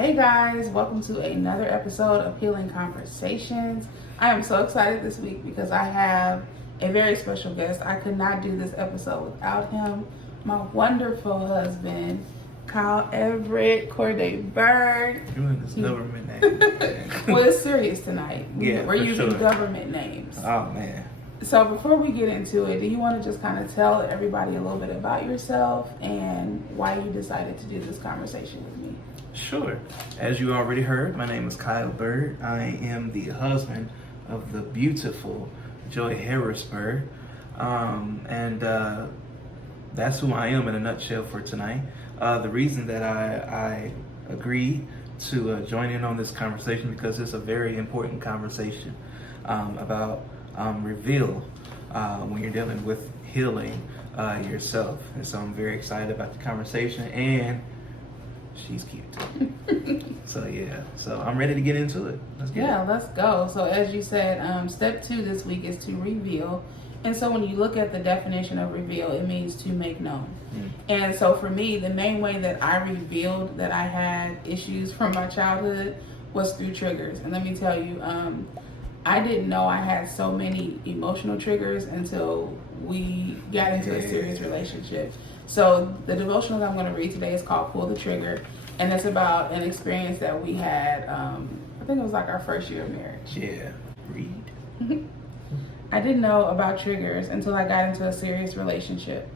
Hey guys, welcome to another episode of Healing Conversations. I am so excited this week because I have a very special guest. I could not do this episode without him. My wonderful husband, Kyle Everett Corday Bird. Doing this government name. Well, it's serious tonight. Yeah, We're using sure. government names. Oh man. So before we get into it, do you want to just kind of tell everybody a little bit about yourself and why you decided to do this conversation with me? Sure. As you already heard, my name is Kyle Bird. I am the husband of the beautiful Joy Harris Bird. That's who I am in a nutshell for tonight. The reason that I agreed to join in on this conversation because it's a very important conversation about reveal when you're dealing with healing yourself. And so I'm very excited about the conversation, and she's cute. So I'm ready to get into it. Let's go. So as you said, step 2 this week is to reveal. And so when you look at the definition of reveal, it means to make known. And so for me, the main way that I revealed that I had issues from my childhood was through triggers. And let me tell you, I didn't know I had so many emotional triggers until we got into a serious relationship. So the devotional that I'm going to read today is called Pull the Trigger. And it's about an experience that we had, I think it was like our first year of marriage. Yeah. Read. I didn't know about triggers until I got into a serious relationship.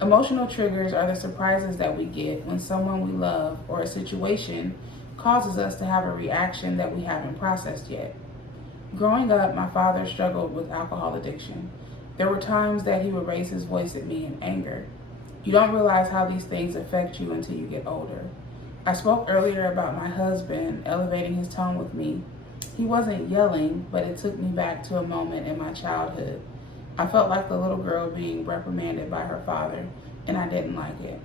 Emotional triggers are the surprises that we get when someone we love or a situation causes us to have a reaction that we haven't processed yet. Growing up, my father struggled with alcohol addiction. There were times that he would raise his voice at me in anger. You don't realize how these things affect you until you get older. I spoke earlier about my husband elevating his tone with me. He wasn't yelling, but it took me back to a moment in my childhood. I felt like the little girl being reprimanded by her father, and I didn't like it.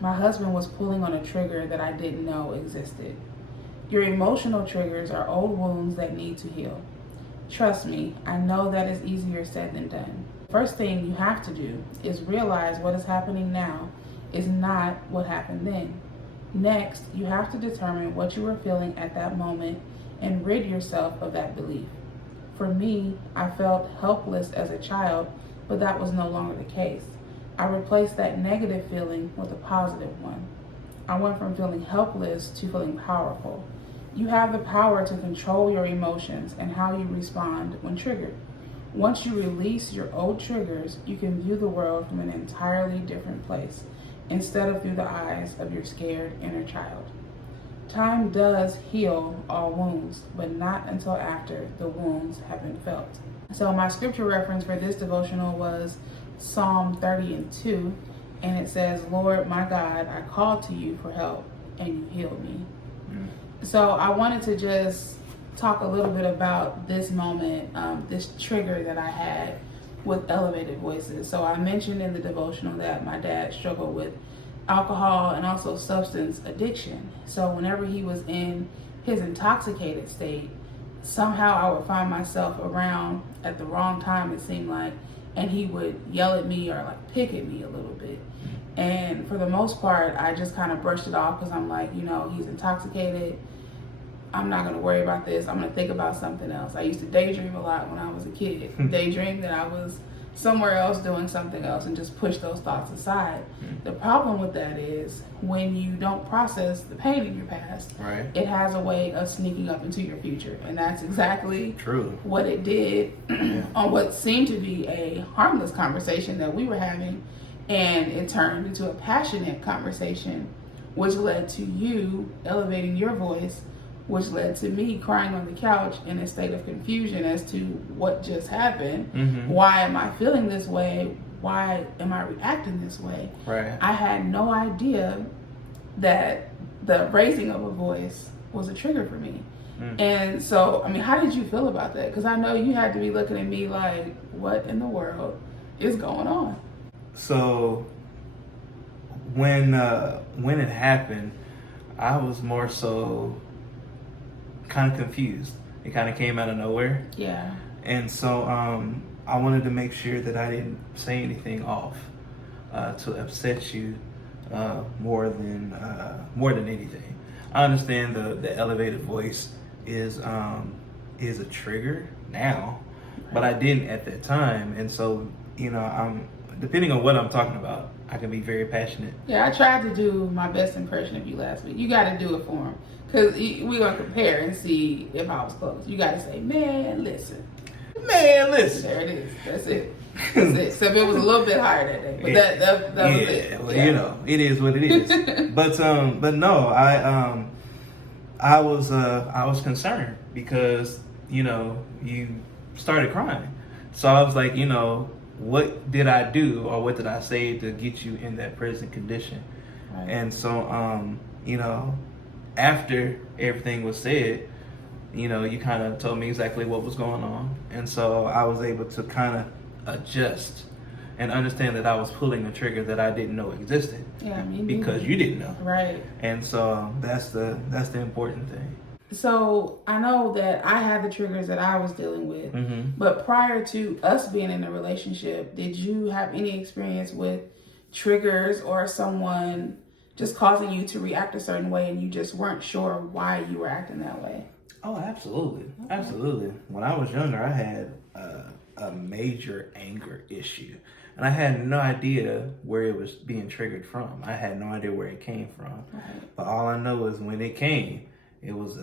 My husband was pulling on a trigger that I didn't know existed. Your emotional triggers are old wounds that need to heal. Trust me, I know that is easier said than done. First thing you have to do is realize what is happening now is not what happened then. Next, you have to determine what you were feeling at that moment and rid yourself of that belief. For me, I felt helpless as a child, but that was no longer the case. I replaced that negative feeling with a positive one. I went from feeling helpless to feeling powerful. You have the power to control your emotions and how you respond when triggered. Once you release your old triggers, you can view the world from an entirely different place, instead of through the eyes of your scared inner child. Time does heal all wounds, but not until after the wounds have been felt. So my scripture reference for this devotional was Psalm 30:2, and it says, "Lord, my God, I called to you for help, and you healed me." So I wanted to just talk a little bit about this moment, this trigger that I had with elevated voices. So I mentioned in the devotional that my dad struggled with alcohol and also substance addiction. So whenever he was in his intoxicated state, somehow I would find myself around at the wrong time, it seemed like, and he would yell at me or like pick at me a little bit. And for the most part, I just kind of brushed it off because I'm like, he's intoxicated. I'm not going to worry about this. I'm going to think about something else. I used to daydream a lot when I was a kid. Daydream that I was somewhere else doing something else and just push those thoughts aside. The problem with that is when you don't process the pain in your past, Right. It has a way of sneaking up into your future. And that's exactly True. what it did on what seemed to be a harmless conversation that we were having. And it turned into a passionate conversation, which led to you elevating your voice, which led to me crying on the couch in a state of confusion as to what just happened. Why am I feeling this way? Why am I reacting this way? Right. I had no idea that the raising of a voice was a trigger for me. And so, how did you feel about that? Because I know you had to be looking at me like, what in the world is going on? So when it happened, I was more so kind of confused. It kind of came out of nowhere. Yeah. And so I wanted to make sure that I didn't say anything off to upset you more than anything. I understand the elevated voice is a trigger now, but I didn't at that time, and so I'm depending on what I'm talking about, I can be very passionate. Yeah, I tried to do my best impression of you last week. You got to do it for him because we're gonna compare and see if I was close. You got to say, "Man, listen." Man, listen. There it is. That's it. That's it. Except it was a little bit higher that day, but that was it. Well, it is what it is. but no, I was concerned because you started crying, so I was like, what did I do or what did I say to get you in that present condition? Right. And so after everything was said, you kind of told me exactly what was going on, and so I was able to kind of adjust and understand that I was pulling a trigger that I didn't know existed. Yeah, me neither. Because you didn't know. Right. And so that's the important thing. So I know that I had the triggers that I was dealing with, but prior to us being in a relationship, did you have any experience with triggers or someone just causing you to react a certain way and you just weren't sure why you were acting that way? Oh, absolutely. Okay. Absolutely. When I was younger, I had a major anger issue. And I had no idea where it was being triggered from. I had no idea where it came from. Right. But all I know is when it came, it was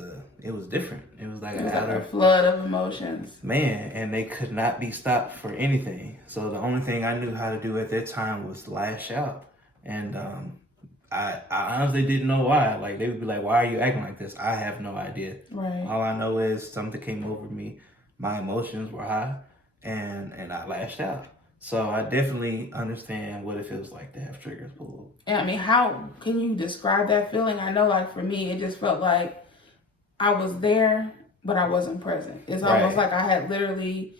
different. It was like a flood of emotions. Man, and they could not be stopped for anything. So the only thing I knew how to do at that time was lash out. And I honestly didn't know why. Like, they would be like, "Why are you acting like this?" I have no idea. Right. All I know is something came over me. My emotions were high, and I lashed out. So I definitely understand what it feels like to have triggers pulled. And I mean, how can you describe that feeling? I know, like, for me, it just felt like I was there, but I wasn't present. It's almost like I had literally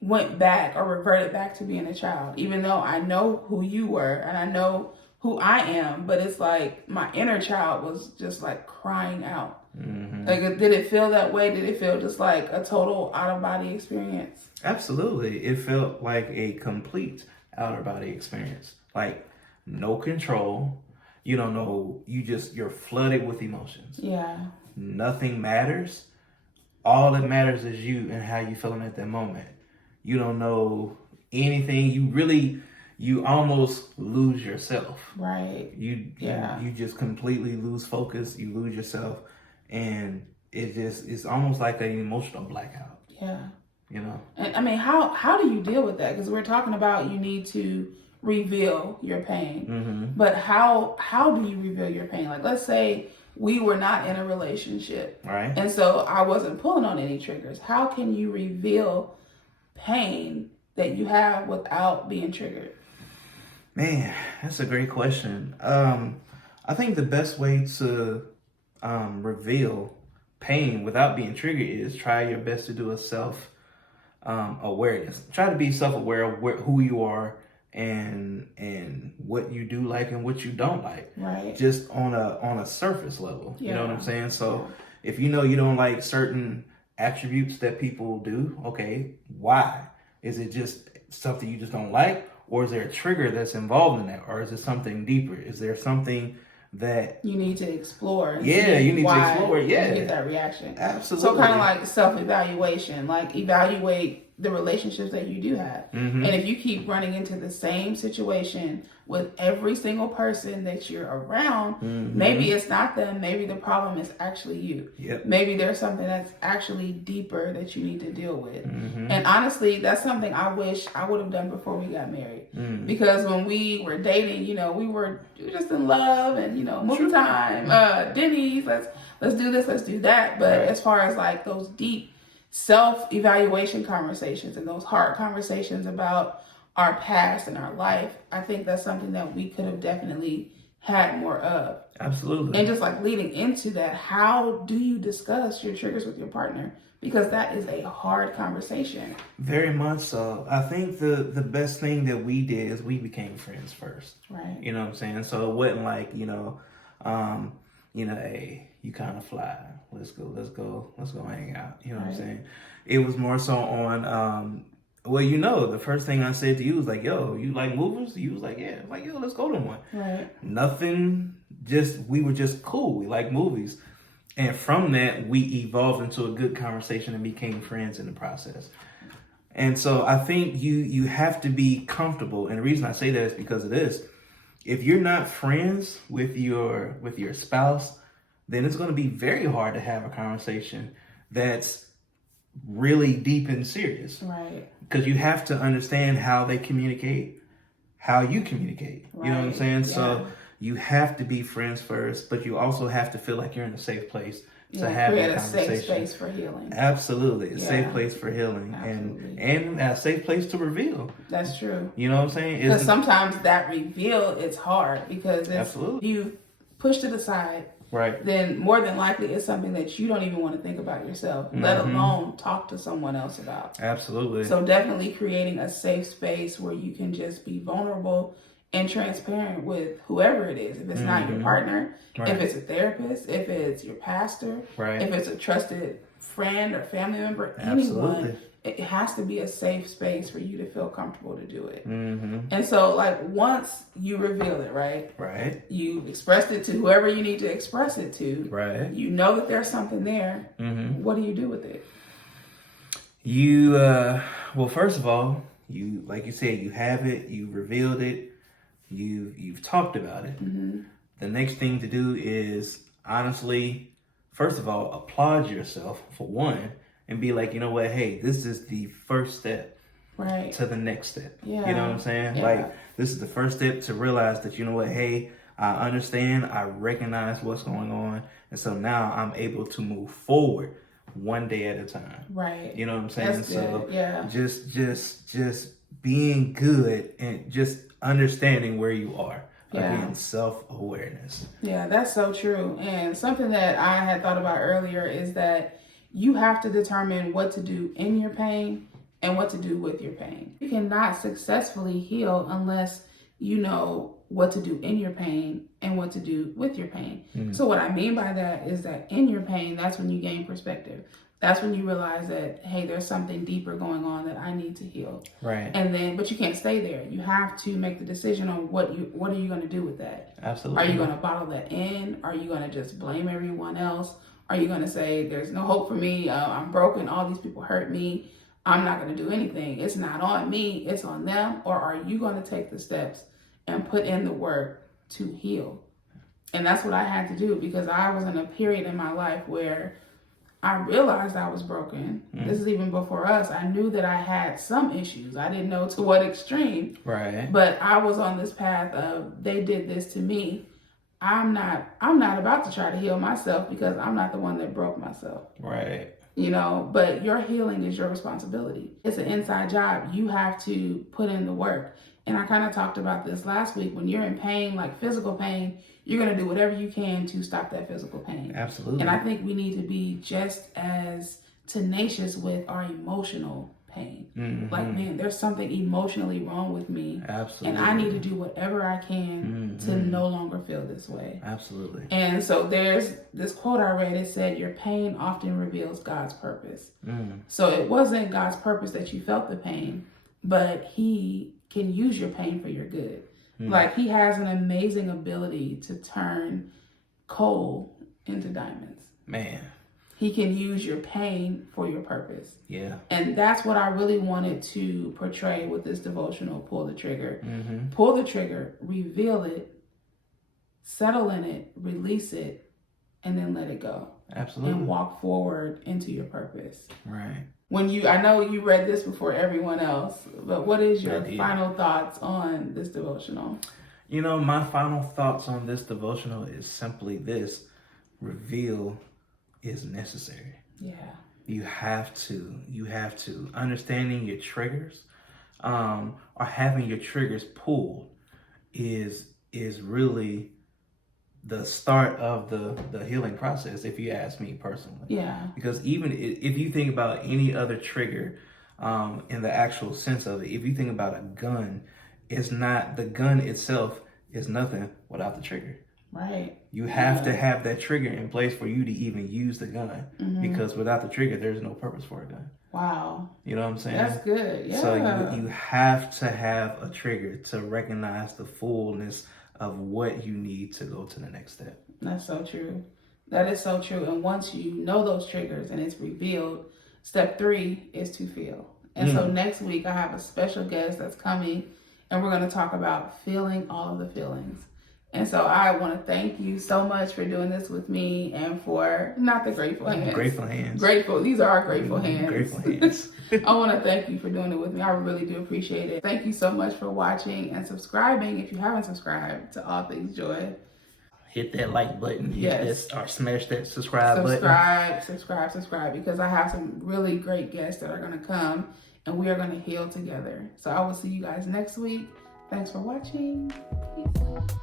went back or reverted back to being a child, even though I know who you were and I know who I am, but it's like my inner child was just like crying out. Mm-hmm. Like, did it feel that way? Did it feel just like a total out-of-body experience? Absolutely. It felt like a complete out-of-body experience. Like, no control. You don't know. You're flooded with emotions. Yeah. Nothing matters. All that matters is you and how you feeling at that moment. You don't know anything. You almost lose yourself. Right. You just completely lose focus. You lose yourself, and it's almost like an emotional blackout. Yeah. And I mean, how do you deal with that? Because we're talking about you need to reveal your pain. Mm-hmm. But how do you reveal your pain? Like, let's say we were not in a relationship. Right. And so I wasn't pulling on any triggers. How can you reveal pain that you have without being triggered? Man, that's a great question. I think the best way to reveal pain without being triggered is try your best to do a self awareness. Try to be self-aware of who you are and what you do like and what you don't like. Right. Just on a surface level. Yeah. You know what I'm saying? So if you don't like certain attributes that people do, okay, why? Is it just something you just don't like? Or is there a trigger that's involved in that? Or is it something deeper? Is there something that you need to explore? You need to explore. Yeah, you get that reaction. Absolutely. So kind of like self-evaluation, like evaluate the relationships that you do have. Mm-hmm. And if you keep running into the same situation with every single person that you're around, mm-hmm. maybe it's not them. Maybe the problem is actually you. Yep. Maybe there's something that's actually deeper that you need to deal with. Mm-hmm. And honestly, that's something I wish I would have done before we got married. Mm-hmm. Because when we were dating, we were just in love and, movie time, Denny's, let's do this, let's do that. But as far as like those deep self-evaluation conversations and those hard conversations about our past and our life, I think that's something that we could have definitely had more of. Absolutely. And just like leading into that, how do you discuss your triggers with your partner? Because that is a hard conversation. Very much so. I think the best thing that we did is we became friends first. Right. You know what I'm saying? So it wasn't like, hey, you kind of fly. Let's go hang out. You know what I'm saying? It was more so on, the first thing I said to you was like, yo, you like movies? You was like, yeah. I'm like, yo, let's go to one. Right. Nothing we were just cool. We like movies. And from that, we evolved into a good conversation and became friends in the process. And so I think you have to be comfortable. And the reason I say that is because of this. If you're not friends with your spouse, then it's going to be very hard to have a conversation that's really deep and serious. Right. Because you have to understand how they communicate, how you communicate. Right. You know what I'm saying? Yeah. So you have to be friends first, but you also have to feel like you're in a safe place to have that conversation. Create a safe space for healing. Absolutely. A safe place for healing. Absolutely. And a safe place to reveal. That's true. You know what I'm saying? Because sometimes that reveal is hard because you pushed it aside. Right. Then more than likely it's something that you don't even want to think about yourself, let alone talk to someone else about. Absolutely. So definitely creating a safe space where you can just be vulnerable and transparent with whoever it is. If it's not your partner, if it's a therapist, if it's your pastor, if it's a trusted friend or family member, anyone, it has to be a safe space for you to feel comfortable to do it. And so like once you reveal it, right? You expressed it to whoever you need to express it to. Right. You know that there's something there. What do you do with it? You, well, first of all, you, like you said, you have it, you revealed it, you've talked about it. The next thing to do is honestly, first of all, applaud yourself for one, and be like, you know what, hey, this is the first step to the next step. Yeah. You know what I'm saying? Yeah. Like, this is the first step to realize that, you know what, hey, I understand, I recognize what's going on, and so now I'm able to move forward one day at a time. Right. You know what I'm saying? That's so good. Yeah. just being good and just understanding where you are. Again, self-awareness. Yeah, that's so true. And something that I had thought about earlier is that you have to determine what to do in your pain and what to do with your pain. You cannot successfully heal unless you know what to do in your pain and what to do with your pain. So what I mean by that is that in your pain, that's when you gain perspective. That's when you realize that, hey, there's something deeper going on that I need to heal. Right. And then, but you can't stay there. You have to make the decision on what are you going to do with that? Absolutely. Are you going to bottle that in? Are you going to just blame everyone else? Are you going to say, there's no hope for me, I'm broken, all these people hurt me, I'm not going to do anything, it's not on me, it's on them? Or are you going to take the steps and put in the work to heal? And that's what I had to do, because I was in a period in my life where I realized I was broken. This is even before us. I knew that I had some issues. I didn't know to what extreme. Right. But I was on this path of, they did this to me. I'm not about to try to heal myself because I'm not the one that broke myself. Right. You know, but your healing is your responsibility. It's an inside job. You have to put in the work. And I kind of talked about this last week. When you're in pain, like physical pain, you're going to do whatever you can to stop that physical pain. Absolutely. And I think we need to be just as tenacious with our emotional pain. Like, man, there's something emotionally wrong with me. Absolutely. And I need to do whatever I can to no longer feel this way. Absolutely. And so there's this quote I read. It said, your pain often reveals God's purpose. So it wasn't God's purpose that you felt the pain, but he can use your pain for your good. Like, he has an amazing ability to turn coal into diamonds. Man. He can use your pain for your purpose. Yeah. And that's what I really wanted to portray with this devotional, Pull the Trigger. Pull the trigger, reveal it, settle in it, release it, and then let it go. Absolutely. And walk forward into your purpose. Right. I know you read this before everyone else, but what is your final thoughts on this devotional? You know, my final thoughts on this devotional is simply this: reveal is necessary. Yeah. You have to understanding your triggers, or having your triggers pulled is really the start of the healing process, if you ask me personally. Yeah. Because even if you think about any other trigger, in the actual sense of it, if you think about a gun, the gun itself is nothing without the trigger. Right. You have to have that trigger in place for you to even use the gun, because without the trigger, there's no purpose for a gun. Wow. You know what I'm saying? That's good. Yeah. So you have to have a trigger to recognize the fullness of what you need to go to the next step. That's so true. That is so true. And once you know those triggers and it's revealed, step 3 is to feel. And so next week I have a special guest that's coming, and we're going to talk about feeling all of the feelings. And so I want to thank you so much for doing this with me, and for not the grateful hands. Grateful hands. Grateful. These are our grateful hands. Grateful hands. I want to thank you for doing it with me. I really do appreciate it. Thank you so much for watching and subscribing if you haven't subscribed to All Things Joy. Hit that like button. Yes. Or smash that subscribe button. Subscribe, because I have some really great guests that are going to come, and we are going to heal together. So I will see you guys next week. Thanks for watching. Peace.